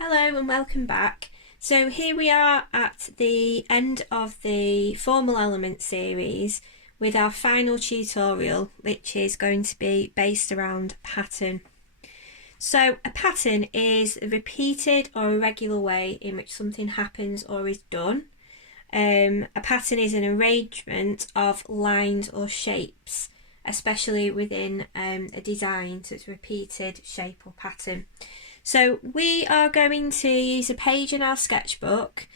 Hello and welcome back. So here we are at the end of the Formal Elements series with our final tutorial, which is going to be based around pattern. So a pattern is a repeated or irregular way in which something happens or is done. A pattern is an arrangement of lines or shapes, especially within a design, so it's a repeated shape or pattern. So we are going to use a page in our sketchbook,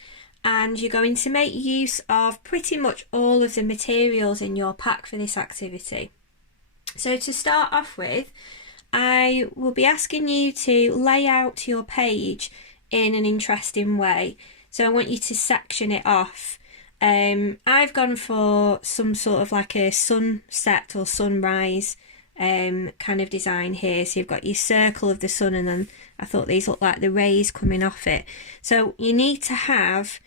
and you're going to make use of pretty much all of the materials in your pack for this activity. So to start off with, I will be asking you to lay out your page in an interesting way. So I want you to section it off. I've gone for some sort of like a sunset or sunrise kind of design here. So you've got your circle of the sun, and then I thought these look like the rays coming off it. So you need to have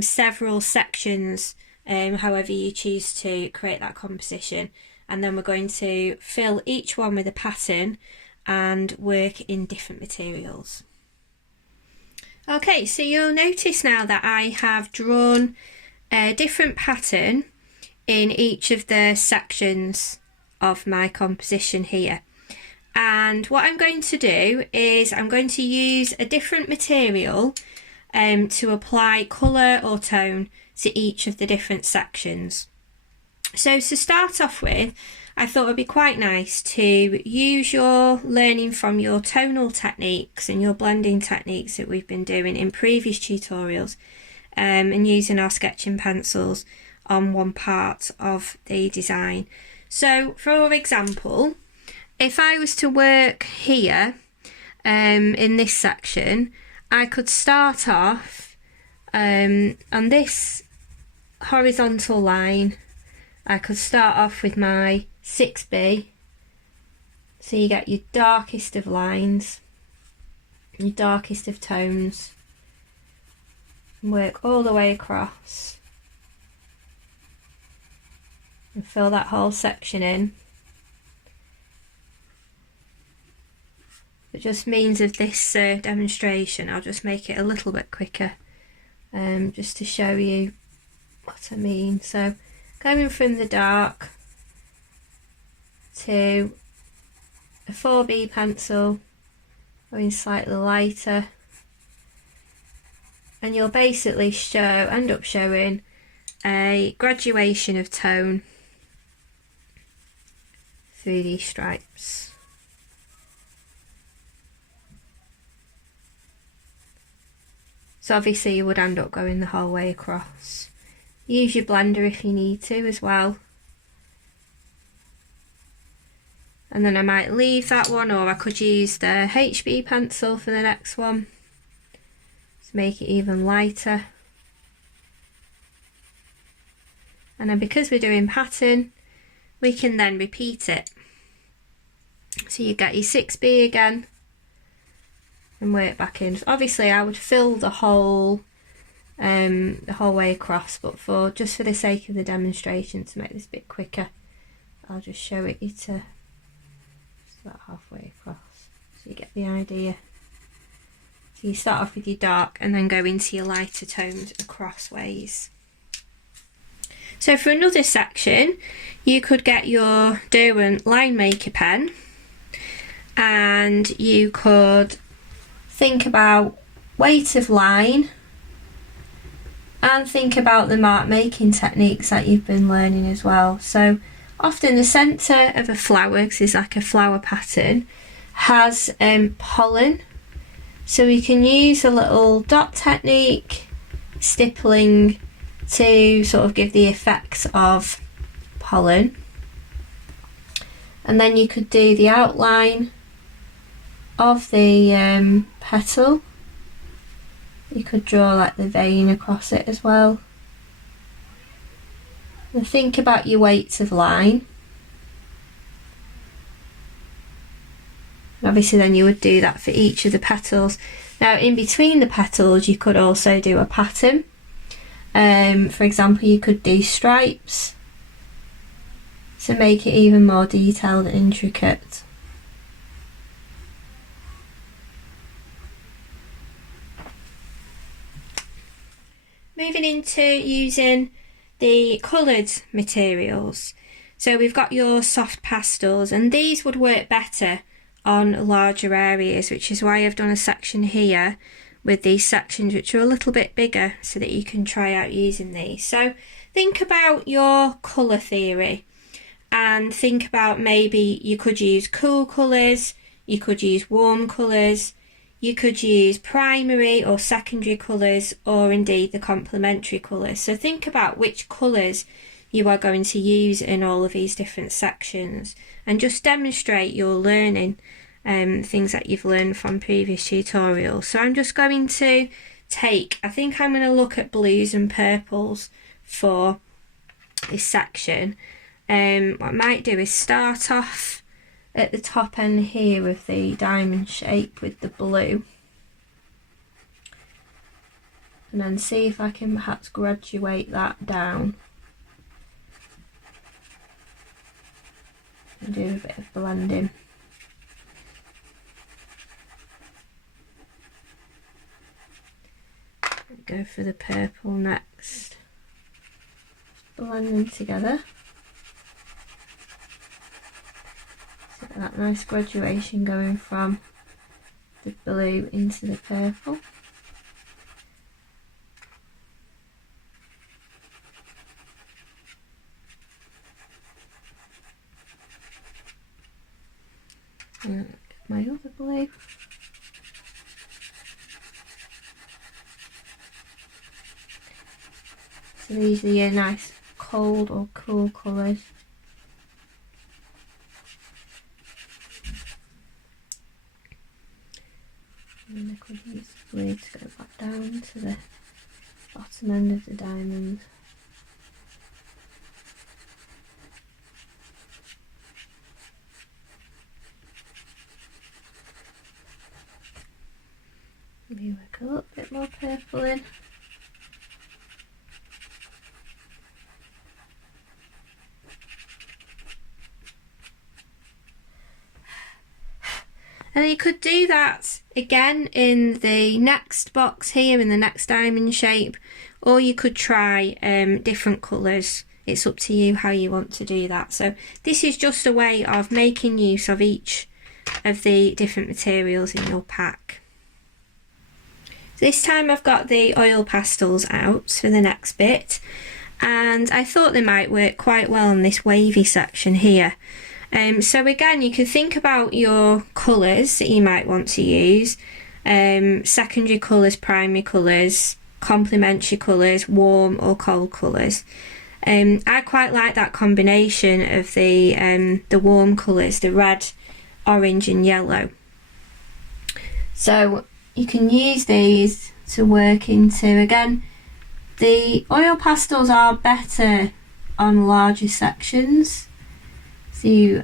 several sections, however you choose to create that composition, and then we're going to fill each one with a pattern and work in different materials. Okay, so you'll notice now that I have drawn a different pattern in each of the sections of my composition here. And what I'm going to do is I'm going to use a different material to apply colour or tone to each of the different sections. So to start off with, I thought it would be quite nice to use your learning from your tonal techniques and your blending techniques that we've been doing in previous tutorials, and using our sketching pencils on one part of the design. So for example, if I was to work here in this section, I could start off on this horizontal line. I could start off with my 6B, so you get your darkest of lines, your darkest of tones, and work all the way across and fill that whole section in. It just means of this demonstration, I'll just make it a little bit quicker, just to show you what I mean. So going from the dark to a 4B pencil, going slightly lighter, and you'll basically end up showing a graduation of tone through these stripes. So obviously you would end up going the whole way across. Use your blender if you need to as well. And then I might leave that one, or I could use the HB pencil for the next one to make it even lighter. And then because we're doing pattern, we can then repeat it. So you get your 6B again and work back in. So obviously I would fill the whole way across, but just for the sake of the demonstration, to make this a bit quicker, I'll just show it you to about halfway across, so you get the idea. So you start off with your dark and then go into your lighter tones across ways. So for another section, you could get your Derwent line maker pen, and you could think about weight of line and think about the mark making techniques that you've been learning as well. So often the centre of a flower, because it's like a flower pattern, has pollen. So we can use a little dot technique, stippling, to sort of give the effects of pollen. And then you could do the outline of the petal. You could draw like the vein across it as well. And think about your weights of line. And obviously then you would do that for each of the petals. Now in between the petals you could also do a pattern. For example, you could do stripes to make it even more detailed and intricate. into using the coloured materials. So we've got your soft pastels, and these would work better on larger areas, which is why I've done a section here with these sections which are a little bit bigger so that you can try out using these. So think about your colour theory and think about maybe you could use cool colours, you could use warm colours, you could use primary or secondary colours, or indeed the complementary colours. So think about which colours you are going to use in all of these different sections and just demonstrate your learning, things that you've learned from previous tutorials. So I'm just going to I think I'm going to look at blues and purples for this section. What I might do is start off at the top end here with the diamond shape with the blue, and then see if I can perhaps graduate that down and do a bit of blending. Go for the purple next, blend them together. So that nice graduation going from the blue into the purple. And my other blue. So these are your nice cold or cool colours. And I could use the blue to go back down to the bottom end of the diamond. Maybe work a little bit more purple in. And you could do that again in the next box here, in the next diamond shape, or you could try different colours. It's up to you how you want to do that. So this is just a way of making use of each of the different materials in your pack. This time I've got the oil pastels out for the next bit, and I thought they might work quite well in this wavy section here. So again, you could think about your colours that you might want to use, secondary colours, primary colours, complementary colours, warm or cold colours. I quite like that combination of the warm colours, the red, orange and yellow. So you can use these to work into, again, the oil pastels are better on larger sections. So you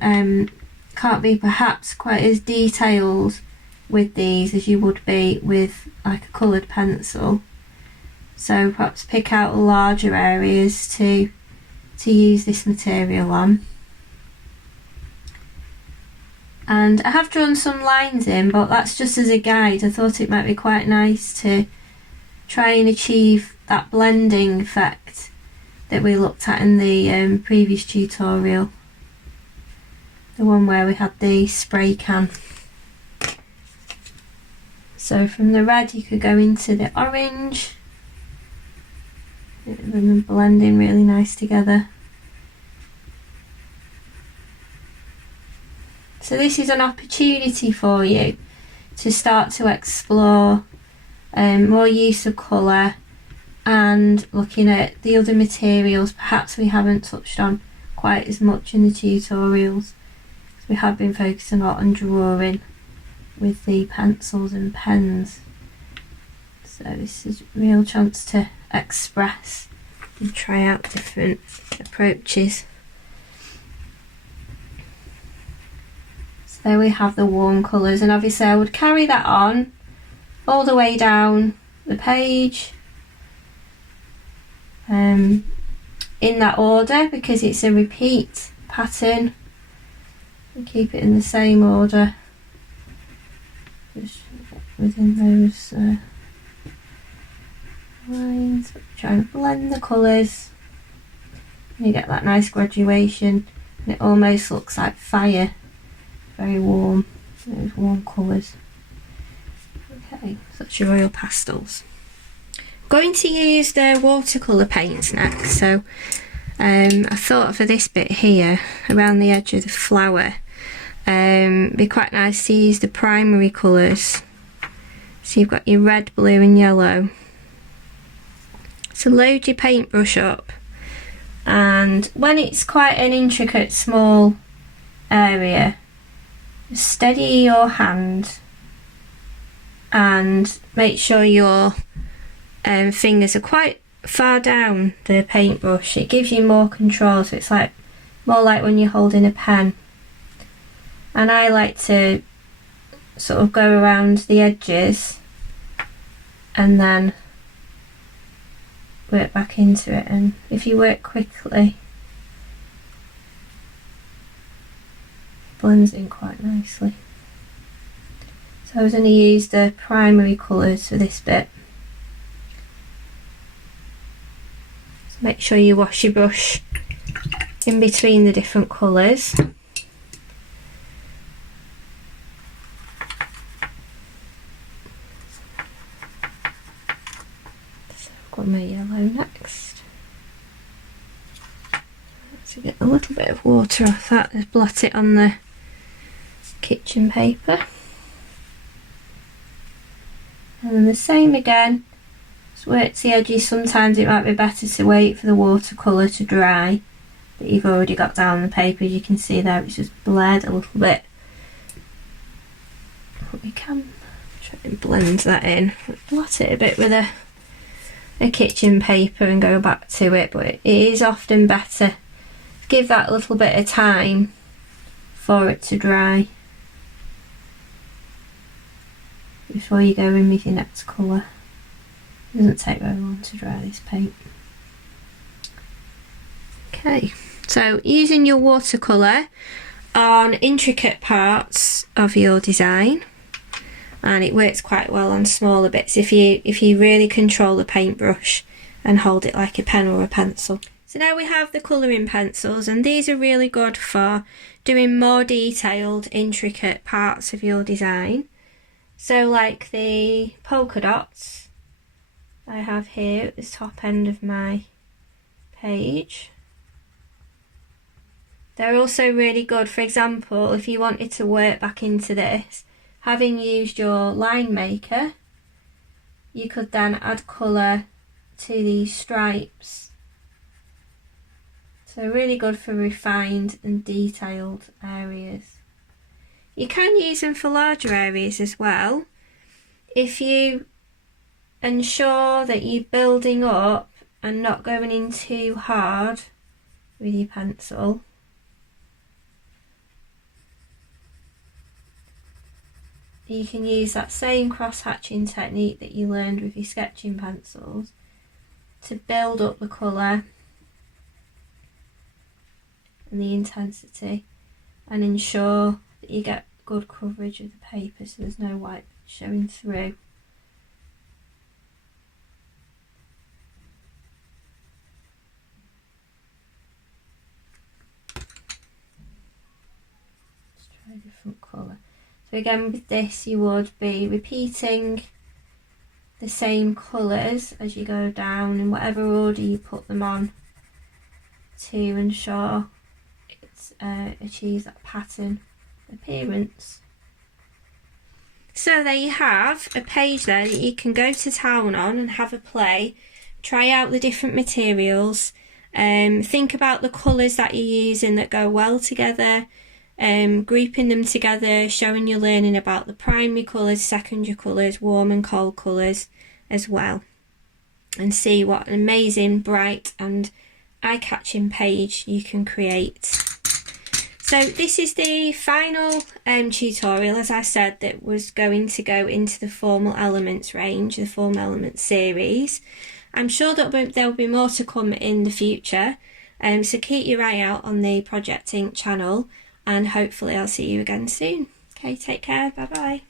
can't be perhaps quite as detailed with these as you would be with like a coloured pencil. So perhaps pick out larger areas to use this material on. And I have drawn some lines in, but that's just as a guide. I thought it might be quite nice to try and achieve that blending effect that we looked at in the previous tutorial. The one where we had the spray can. So from the red you could go into the orange, and then blending really nice together. So this is an opportunity for you to start to explore more use of colour and looking at the other materials perhaps we haven't touched on quite as much in the tutorials. We have been focusing a lot on drawing with the pencils and pens. So this is a real chance to express and try out different approaches. So there we have the warm colours, and obviously I would carry that on all the way down the page in that order because it's a repeat pattern. And keep it in the same order, just within those lines, try and blend the colours. You get that nice graduation, and it almost looks like fire. Very warm, those warm colours. Okay, so that's your oil pastels. Going to use the watercolour paints next. So I thought for this bit here, around the edge of the flower, it'd be quite nice to use the primary colours. So you've got your red, blue and yellow. So load your paintbrush up, and when it's quite an intricate small area, steady your hand and make sure your fingers are quite far down the paintbrush. It gives you more control, so it's like more like when you're holding a pen. And I like to sort of go around the edges and then work back into it, and if you work quickly, it blends in quite nicely. So I was going to use the primary colours for this bit. So make sure you wash your brush in between the different colours. So I've got my yellow next. Let's get a little bit of water off that, just blot it on the kitchen paper. And then the same again, just work the edges. Sometimes it might be better to wait for the watercolour to dry that you've already got down the paper. As you can see there, it's just bled a little bit. But we can try and blend that in. Blot it a bit with a kitchen paper and go back to it, but it is often better. Give that a little bit of time for it to dry before you go in with your next colour. It doesn't take very long to dry this paint. Okay, so using your watercolour on intricate parts of your design, and it works quite well on smaller bits if you really control the paintbrush and hold it like a pen or a pencil. So now we have the colouring pencils, and these are really good for doing more detailed, intricate parts of your design. So like the polka dots I have here at the top end of my page. They're also really good, for example, if you wanted to work back into this, having used your line maker, you could then add colour to these stripes. So really good for refined and detailed areas. You can use them for larger areas as well. If you ensure that you're building up and not going in too hard with your pencil, you can use that same cross-hatching technique that you learned with your sketching pencils to build up the colour and the intensity, and ensure that you get good coverage of the paper so there's no white showing through. Let's try a different colour. So again with this you would be repeating the same colours as you go down in whatever order you put them on to ensure it achieves that pattern appearance. So there you have a page there that you can go to town on and have a play, try out the different materials, think about the colours that you're using that go well together, grouping them together, showing you're learning about the primary colours, secondary colours, warm and cold colours as well, and see what an amazing, bright and eye-catching page you can create. So this is the final tutorial, as I said, that was going to go into the Formal Elements range, the Formal Elements series. I'm sure that there'll be more to come in the future, so keep your eye out on the Project Ink channel, and hopefully I'll see you again soon. Okay, take care, bye bye.